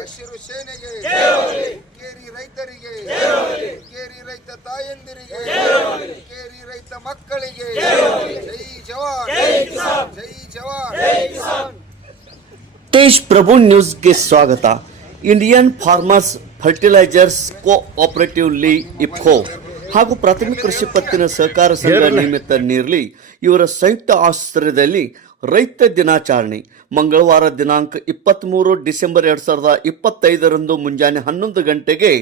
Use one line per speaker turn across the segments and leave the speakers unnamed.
ಹಸಿರು ಸೇನೆಗೆ. ಕೇರಿ ರೈತರಿಗೆ. ಕೇರಿ ರೈತ ತಾಯಂದಿರಿಗೆ. ಕೇರಿ ರೈತ ಮಕ್ಕಳಿಗೆ. ಜೈ ಜವಾನ್. ಜೈ ಜವಾನ್.
ತೇಜ್ ಪ್ರಭು ನ್ಯೂಸ್ಗೆ ಸ್ವಾಗತ. ಇಂಡಿಯನ್ ಫಾರ್ಮರ್ಸ್ ಫರ್ಟಿಲೈಸರ್ಸ್ ಕೋಆಪರೇಟಿವ್ ಲಿ ಇಫ್ಕೋ ಹಾಗೂ ಪ್ರಾಥಮಿಕ ಕೃಷಿ ಪತ್ತಿನ ಸಹಕಾರ ಸಂಘ ನಿಮಿತ್ತ ನೀರ್ಲಿ ಇವರ ಸಂಯುಕ್ತ ಆಶ್ರಯದಲ್ಲಿ ರೈತ ದಿನಾಚರಣೆ. ಮಂಗಳವಾರ ದಿನಾಂಕ ಇಪ್ಪತ್ತ್ಮೂರು ಡಿಸೆಂಬರ್ ಎರಡು ಸಾವಿರದ ಇಪ್ಪತ್ತೈದರಂದು ಮುಂಜಾನೆ ಹನ್ನೊಂದು ಗಂಟೆಗೆ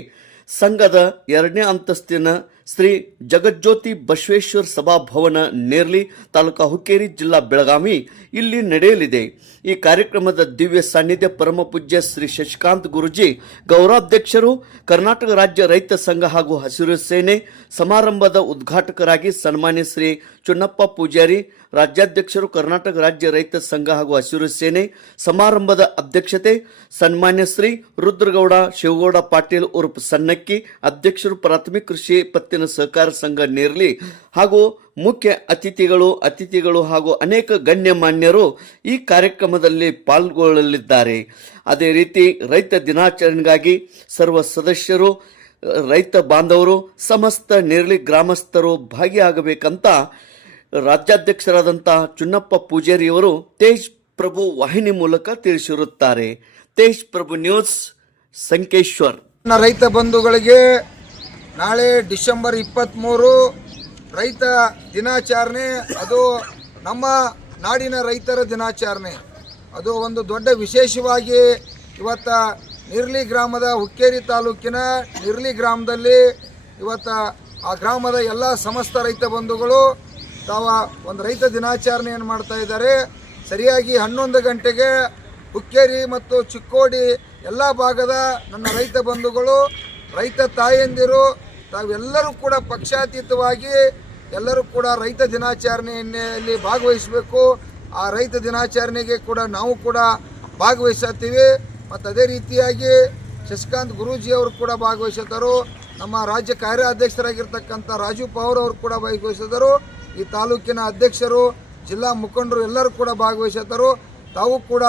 ಸಂಘದ ಎರಡನೇ ಅಂತಸ್ತಿನ ಶ್ರೀ ಜಗಜ್ಯೋತಿ ಬಸವೇಶ್ವರ ಸಭಾಭವನ ನೇರ್ಲಿ ತಾಲೂಕಾ ಹುಕ್ಕೇರಿ ಜಿಲ್ಲಾ ಬೆಳಗಾವಿ ಇಲ್ಲಿ ನಡೆಯಲಿದೆ. ಈ ಕಾರ್ಯಕ್ರಮದ ದಿವ್ಯ ಸಾನ್ನಿಧ್ಯ ಪರಮ ಪೂಜ್ಯ ಶ್ರೀ ಶಶಿಕಾಂತ್ ಗುರುಜಿ ಗೌರವಾಧ್ಯಕ್ಷರು ಕರ್ನಾಟಕ ರಾಜ್ಯ ರೈತ ಸಂಘ ಹಾಗೂ ಹಸಿರು ಸೇನೆ ಸಮಾರಂಭದ ಉದ್ಘಾಟಕರಾಗಿ ಸನ್ಮಾನ್ಯ ಶ್ರೀ ಚುನ್ನಪ್ಪ ಪೂಜಾರಿ, ರಾಜ್ಯಾಧ್ಯಕ್ಷರು, ಕರ್ನಾಟಕ ರಾಜ್ಯ ರೈತ ಸಂಘ ಹಾಗೂ ಹಸಿರು ಸೇನೆ ಸಮಾರಂಭದ ಅಧ್ಯಕ್ಷತೆ ಸನ್ಮಾನ್ಯ ಶ್ರೀ ರುದ್ರಗೌಡ, ಶಿವಗೌಡ ಪಾಟೀಲ್, ಉರ್ಫ್ ಸನ್ನಕ್ಕಿ, ಅಧ್ಯಕ್ಷರು ಪ್ರಾಥಮಿಕ ಕೃಷಿ ಪತ್ತಿನ ಸಹಕಾರ ಸಂಘ ನೇರಲಿ ಹಾಗೂ ಮುಖ್ಯ ಅತಿಥಿಗಳು ಅತಿಥಿಗಳು ಹಾಗೂ ಅನೇಕ ಗಣ್ಯಮಾನ್ಯರು ಈ ಕಾರ್ಯಕ್ರಮದಲ್ಲಿ ಪಾಲ್ಗೊಳ್ಳಲಿದ್ದಾರೆ. ಅದೇ ರೀತಿ ರೈತ ದಿನಾಚರಣೆಗಾಗಿ ಸರ್ವ ಸದಸ್ಯರು, ರೈತ ಬಾಂಧವರು, ಸಮಸ್ತ ನೇರಳಿ ಗ್ರಾಮಸ್ಥರು ಭಾಗಿಯಾಗಬೇಕಂತ ರಾಜ್ಯಾಧ್ಯಕ್ಷರಾದಂಥ ಚುನ್ನಪ್ಪ ಪೂಜಾರಿಯವರು ತೇಜ್ ಪ್ರಭು ವಾಹಿನಿ ಮೂಲಕ ತಿಳಿಸಿರುತ್ತಾರೆ. ತೇಜ್ ಪ್ರಭು ನ್ಯೂಸ್, ಸಂಕೇಶ್ವರ್.
ರೈತ ಬಂಧುಗಳಿಗೆ ನಾಳೆ ಡಿಸೆಂಬರ್ ಇಪ್ಪತ್ತ್ಮೂರು ರೈತ ದಿನಾಚರಣೆ. ಅದು ನಮ್ಮ ನಾಡಿನ ರೈತರ ದಿನಾಚರಣೆ. ಅದು ಒಂದು ದೊಡ್ಡ ವಿಶೇಷವಾಗಿ ಇವತ್ತ ನಿರ್ಲಿ ಗ್ರಾಮದ ಹುಕ್ಕೇರಿ ತಾಲೂಕಿನ ನಿರ್ಲಿ ಗ್ರಾಮದಲ್ಲಿ ಇವತ್ತ ಆ ಗ್ರಾಮದ ಎಲ್ಲ ಸಮಸ್ತ ರೈತ ಬಂಧುಗಳು ತಾವ ಒಂದು ರೈತ ದಿನಾಚರಣೆಯನ್ನು ಮಾಡ್ತಾ ಇದ್ದಾರೆ. ಸರಿಯಾಗಿ ಹನ್ನೊಂದು ಗಂಟೆಗೆ ಹುಕ್ಕೇರಿ ಮತ್ತು ಚಿಕ್ಕೋಡಿ ಎಲ್ಲ ಭಾಗದ ನನ್ನ ರೈತ ಬಂಧುಗಳು ರೈತ ತಾಯಂದಿರು, ತಾವೆಲ್ಲರೂ ಕೂಡ ಪಕ್ಷಾತೀತವಾಗಿ ಎಲ್ಲರೂ ಕೂಡ ರೈತ ದಿನಾಚರಣೆಯಲ್ಲಿ ಭಾಗವಹಿಸಬೇಕು. ಆ ರೈತ ದಿನಾಚರಣೆಗೆ ಕೂಡ ನಾವು ಕೂಡ ಭಾಗವಹಿಸುತ್ತೀವಿ ಮತ್ತು ಅದೇ ರೀತಿಯಾಗಿ ಶಶಿಕಾಂತ್ ಗುರೂಜಿ ಅವರು ಕೂಡ ಭಾಗವಹಿಸುತ್ತಾರೆ ನಮ್ಮ ರಾಜ್ಯ ಕಾರ್ಯಾಧ್ಯಕ್ಷರಾಗಿರ್ತಕ್ಕಂಥ ರಾಜು ಪವಾರ್ ಅವರು ಕೂಡ ಭಾಗವಹಿಸಿದರು ಈ ತಾಲೂಕಿನ ಅಧ್ಯಕ್ಷರು, ಜಿಲ್ಲಾ ಮುಖಂಡರು ಎಲ್ಲರೂ ಕೂಡ ಭಾಗವಹಿಸುತ್ತಾರೆ ತಾವು ಕೂಡ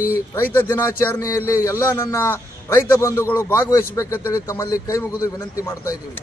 ಈ ರೈತ ದಿನಾಚರಣೆಯಲ್ಲಿ ಎಲ್ಲ ನನ್ನ ರೈತ ಬಂಧುಗಳು ಭಾಗವಹಿಸಬೇಕಂತೇಳಿ ತಮ್ಮಲ್ಲಿ ಕೈ ಮುಗಿದು ವಿನಂತಿ ಮಾಡ್ತಾ ಇದ್ದೀವಿ.